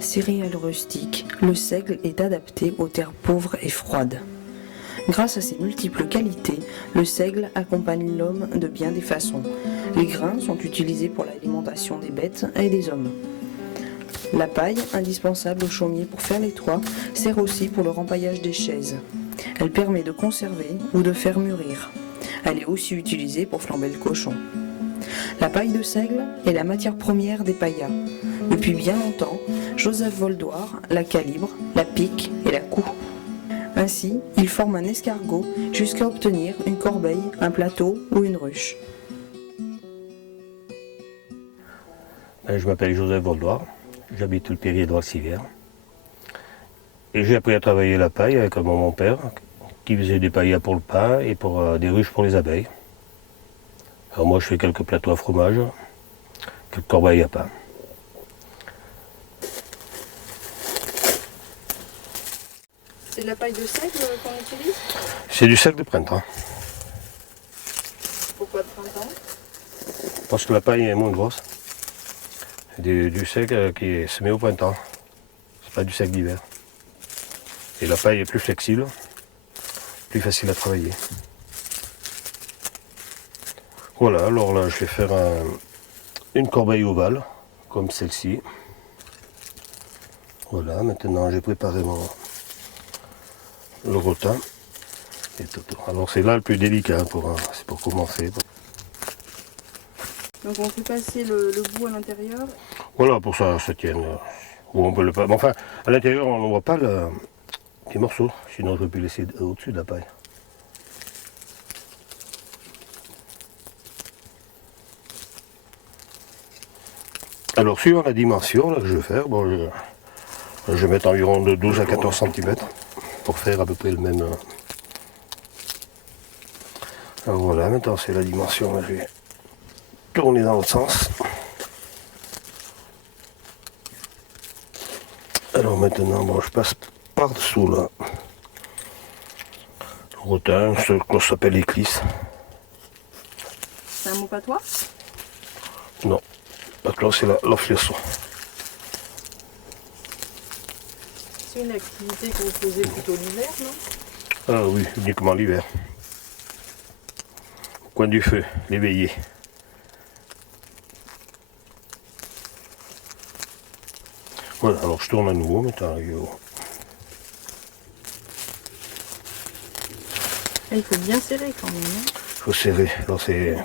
Céréale rustique, le seigle est adapté aux terres pauvres et froides. Grâce à ses multiples qualités, le seigle accompagne l'homme de bien des façons. Les grains sont utilisés pour l'alimentation des bêtes et des hommes. La paille, indispensable au chaumier pour faire les toits, sert aussi pour le rempaillage des chaises. Elle permet de conserver ou de faire mûrir. Elle est aussi utilisée pour flamber le cochon. La paille de seigle est la matière première des paillas. Depuis bien longtemps, Joseph Voldoir la calibre, la pique et la coud. Ainsi, il forme un escargot jusqu'à obtenir une corbeille, un plateau ou une ruche. Je m'appelle Joseph Voldoir, j'habite le Périer de Valsivière. Et j'ai appris à travailler la paille avec mon père, qui faisait des paillas pour le pain et pour des ruches pour les abeilles. Alors moi je fais quelques plateaux à fromage, quelques corbeilles à pain. C'est de la paille de seigle qu'on utilise? C'est du seigle de printemps. Pourquoi de printemps? Parce que la paille est moins grosse. C'est du seigle qui se met au printemps. C'est pas du seigle d'hiver. Et la paille est plus flexible, plus facile à travailler. Voilà, alors là je vais faire une corbeille ovale, comme celle-ci. Voilà, maintenant j'ai préparé le rotin. Et tout. Alors c'est là le plus délicat, c'est pour commencer. Donc on fait passer le bout à l'intérieur. Voilà, pour ça tienne. Ou on peut le pas. Mais enfin, à l'intérieur on ne voit pas le petit morceau, sinon je peux laisser au-dessus de la paille. Alors suivant la dimension là, que je vais faire, bon, je vais mettre environ de 12 à 14 cm pour faire à peu près le même. Alors voilà, maintenant c'est la dimension, là, je vais tourner dans l'autre sens. Alors maintenant, bon, je passe par-dessous là. Le rotin, ce qu'on s'appelle l'éclisse. C'est un mot patois? Non, maintenant c'est la fiasson. C'est une activité que vous faisiez plutôt l'hiver, non? Ah oui, uniquement l'hiver. Au coin du feu, les veillées. Voilà, alors je tourne à nouveau maintenant. Il faut bien serrer quand même. Hein. Il faut serrer. Alors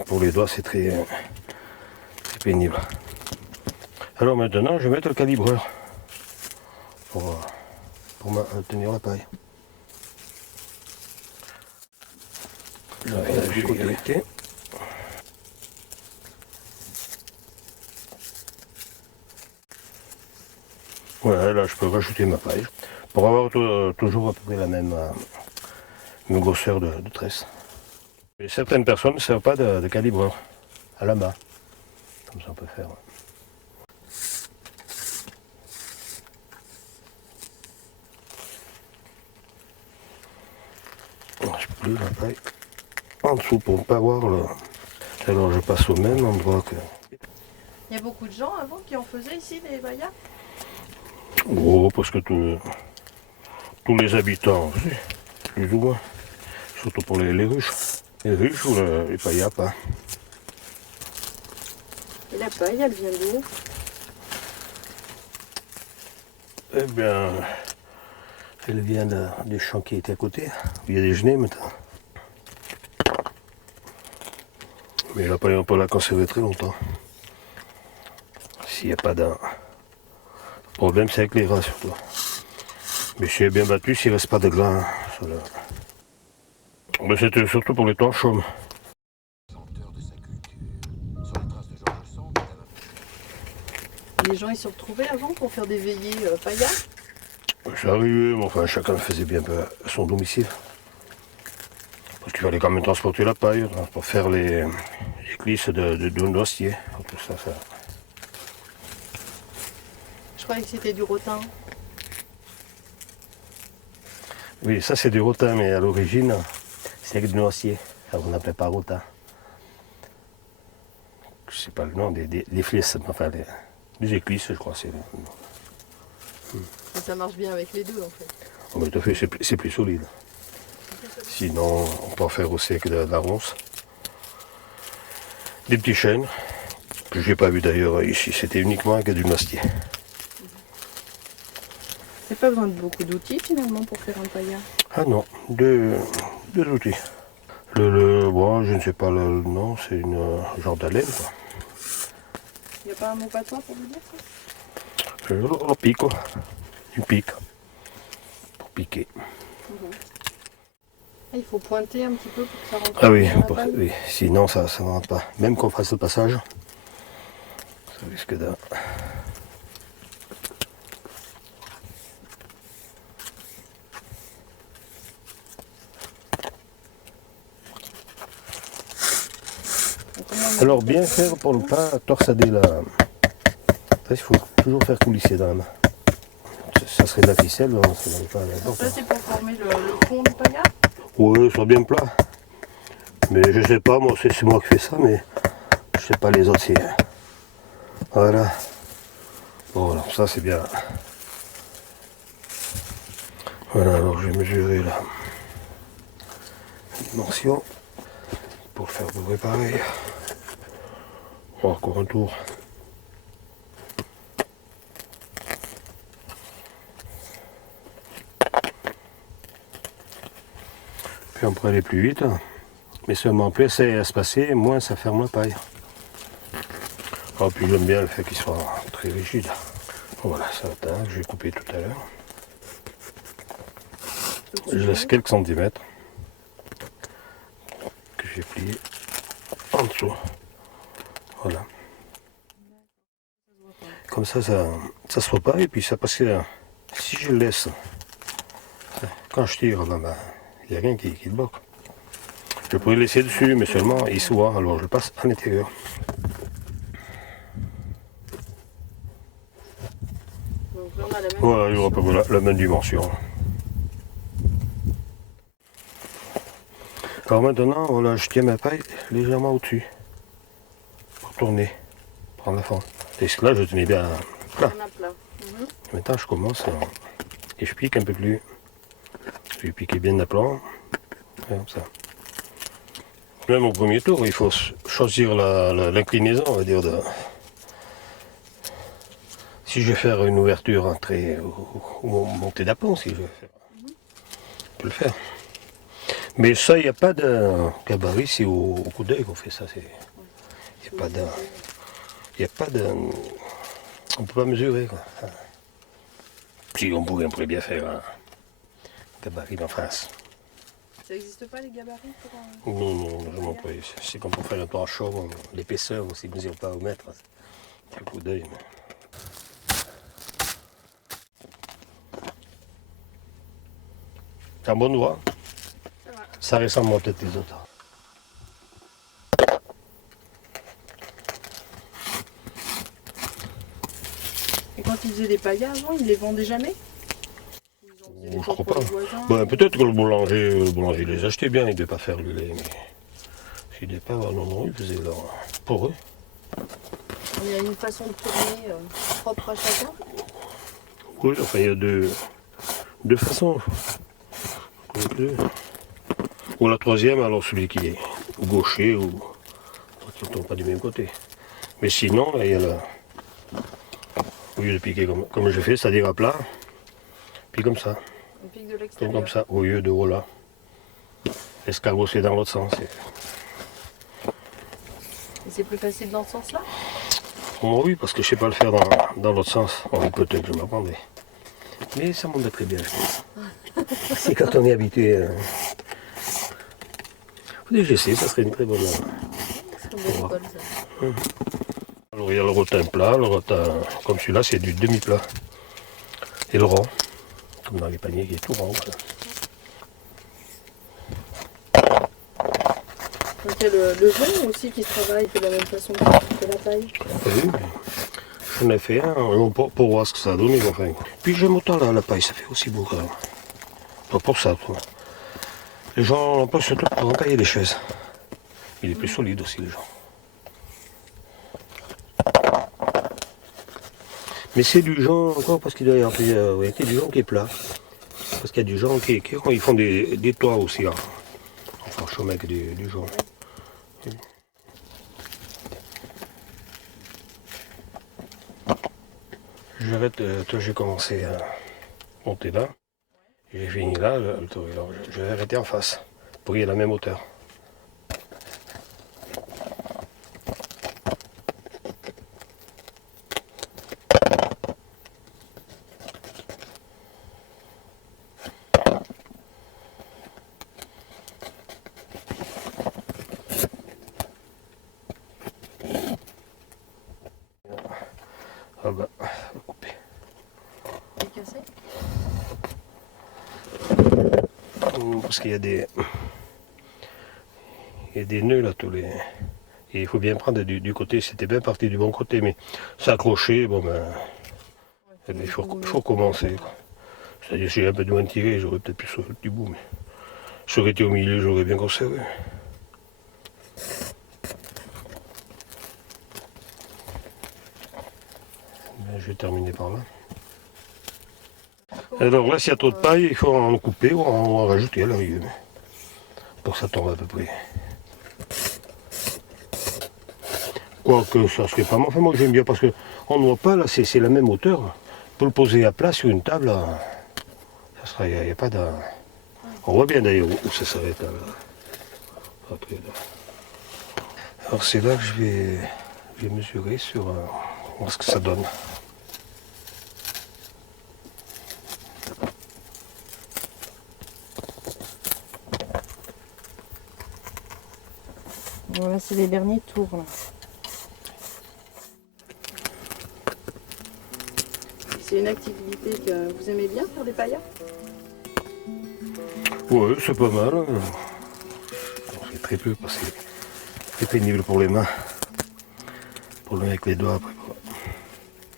pour les doigts, c'est très pénible. Alors maintenant, je vais mettre le calibreur pour tenir la paille. Là, du côté. Voilà, là je peux rajouter ma paille pour avoir toujours à peu près la même grosseur de tresse. Et certaines personnes ne servent pas de calibreur à la main. Comme ça on peut faire. Je plie la paille en dessous pour ne pas voir le. Alors je passe au même endroit que. Il y a beaucoup de gens avant qui en faisaient ici des paillas? Oh, parce que tous les habitants, plus ou moins. Surtout pour les ruches. Les ruches ou les paillas pas. Et la paille, elle vient d'où? Eh bien, elle vient des champs qui étaient à côté. Il y a des genêts maintenant. Mais la paille, on peut la conserver très longtemps. S'il n'y a pas d'un. Le problème, c'est avec les rats surtout. Mais si elle est bien battue, s'il ne reste pas de grains. Mais c'était surtout pour les temps chaumes. les gens ils se retrouvaient avant pour faire des veillées paillas? C'est arrivé, mais enfin chacun faisait bien à son domicile. Parce qu'il fallait quand même transporter la paille pour faire les glisses de noisetier. Tout ça. Je croyais que c'était du rotin. Oui, ça c'est du rotin, mais à l'origine, c'est du noisetier. Ça, on n'appelait pas rotin. Je sais pas le nom, des flisses, enfin des éclisses, je crois. Et ça marche bien avec les deux en fait. Oh, mais tout à fait, c'est plus solide. Sinon, on peut en faire aussi avec de la ronce. Des petits chênes, que je n'ai pas vu d'ailleurs ici, c'était uniquement avec du noisetier. C'est pas besoin de beaucoup d'outils finalement pour faire un paillat. Ah non, deux outils. Bon, je ne sais pas le nom, c'est une genre d'haleine, quoi. Il n'y a pas un mot patois pour vous dire ça? Le pic, quoi. Du pic. Pour piquer. Ah, il faut pointer un petit peu pour que ça rentre Ah oui, dans la paille. oui, sinon ça ne rentre pas. Même qu'on fasse le passage, ça risque de... Alors bien faire pour ne pas torsader la... Il faut toujours faire coulisser dans la main. Ça serait de la ficelle, ça n'arrive pas à la Donc ça c'est pour former le fond du paillat? Oui, soit bien plat. Mais je sais pas, moi c'est moi qui fais ça, mais je sais pas les autres si... Voilà. Bon alors ça c'est bien. Voilà, alors je vais mesurer la dimension pour le faire bourrer pareil. Encore un tour. Puis on pourrait aller plus vite, mais seulement plus ça à se passer, moins ça ferme la paille. Oh, puis j'aime bien le fait qu'il soit très rigide. Voilà, ça atteint, je vais couper tout à l'heure. Je laisse quelques centimètres que j'ai plié en dessous. Voilà. Comme ça se voit pas et puis ça parce que si je le laisse, quand je tire, il n'y a rien qui le bloque. Je pourrais le laisser dessus, mais seulement il se voit, alors je le passe à l'intérieur. Donc là on a la même. Voilà, il y aura pas la même dimension. Alors maintenant, voilà, je tiens ma paille légèrement au-dessus pour tourner, prendre la forme. Et là, je tenais bien plat. On a plat. Maintenant, je commence et je pique un peu plus. Je vais piquer bien d'aplomb, comme ça. Même au premier tour, il faut choisir l'inclinaison, on va dire. Si je vais faire une ouverture entrée ou montée d'aplomb, si je veux faire, je peux le faire. Mais ça, il n'y a pas de gabarit, c'est au coup d'œil qu'on fait ça. Il n'y a pas de... On ne peut pas mesurer, quoi. Si on pourrait bien faire un gabarit en face. Ça n'existe pas les gabarits pour Non, vraiment pas. C'est comme pour faire un planchon, l'épaisseur aussi, ne mesure pas au mètre. C'est le coup d'œil. Mais... C'est en bonne voie. Ça ressemble moins peut-être les autres. Et quand ils faisaient des paillas avant, ils les vendaient jamais? Je crois pas. Ben, peut-être que le boulanger les achetait bien, il ne devait pas faire le lait, mais s'il ne devait pas avoir non, ils faisaient leur pour eux. Il y a une façon de tourner propre à chacun? Oui, enfin il y a deux façons. Ou la troisième, alors celui qui est gaucher ou qui ne tombe pas du même côté. Mais sinon, là, il y a au lieu de piquer comme je fais, c'est-à-dire à plat, puis comme ça. On pique de Tombe l'extérieur. comme ça, au lieu de haut là. L'escargot c'est dans l'autre sens. Et c'est plus facile dans ce sens-là? Oh, oui, parce que je ne sais pas le faire dans l'autre sens. Oh, peut-être que je m'apprendrai. Mais ça m'embêterait bien, je pense. C'est quand on est habitué. Faudrait que j'essaie, ça serait une très bonne. C'est une bonne école, ça. Alors il y a le rotin plat, le rotin comme celui-là c'est du demi-plat. Et le rond, comme dans les paniers qui est tout rond. Donc il y a le jonc aussi qui se travaille de la même façon que la paille. Oui, j'en ai fait un pour voir ce que ça a donné. Enfin. Puis j'aime autant la paille, ça fait aussi beau quand même. Donc pour ça, toi. Les gens en peuvent surtout pour entailler les chaises. Il est plus solide aussi, les gens. Mais c'est du jonc encore parce qu'il doit y avoir du jonc qui est plat. Parce qu'il y a du jonc qui ils font des toits aussi en franchement avec du jonc. J'arrête, j'ai commencé à monter là. J'ai fini là, le tour. Alors je vais arrêter en face pour qu'il y ait la même hauteur. Ah bah, on va couper. C'est cassé. Parce qu'il y a des nœuds là tous les. Et il faut bien prendre du côté, c'était bien parti du bon côté, mais s'accrocher, bon ben. Il faut commencer. C'est-à-dire si j'ai un peu de moins tiré, j'aurais peut-être pu sauter du bout, mais ça aurait été au milieu, j'aurais bien conservé. Ben, je vais terminer par là. Alors là, s'il y a trop de paille, il faut en couper ou en rajouter à l'arrivée. Pour que ça tombe à peu près. Quoique ça serait pas mal. Enfin, moi j'aime bien parce qu'on ne voit pas, là, c'est la même hauteur. Pour le poser à plat sur une table, là, ça sera, il n'y a pas de. On voit bien d'ailleurs où ça s'arrête là. Après, là. Alors c'est là que je vais mesurer sur voir ce que ça donne. Voilà, c'est les derniers tours là. C'est une activité que vous aimez bien, faire des paillas? Oui, c'est pas mal. On fait très peu parce que c'est pénible pour les mains. Pour le avec les doigts après.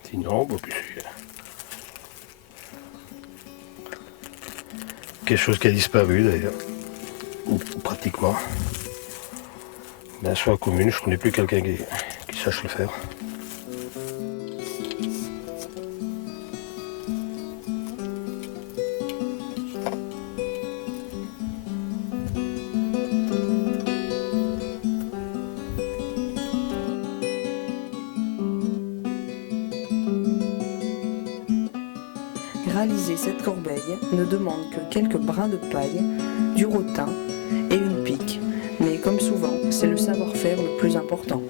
Sinon, bon, puis quelque chose qui a disparu d'ailleurs. Ou pratiquement. Ben, sur la commune, je connais plus quelqu'un qui sache le faire. Réaliser cette corbeille ne demande que quelques brins de paille, du rotin et une pique. Mais comme souvent, c'est le savoir-faire le plus important.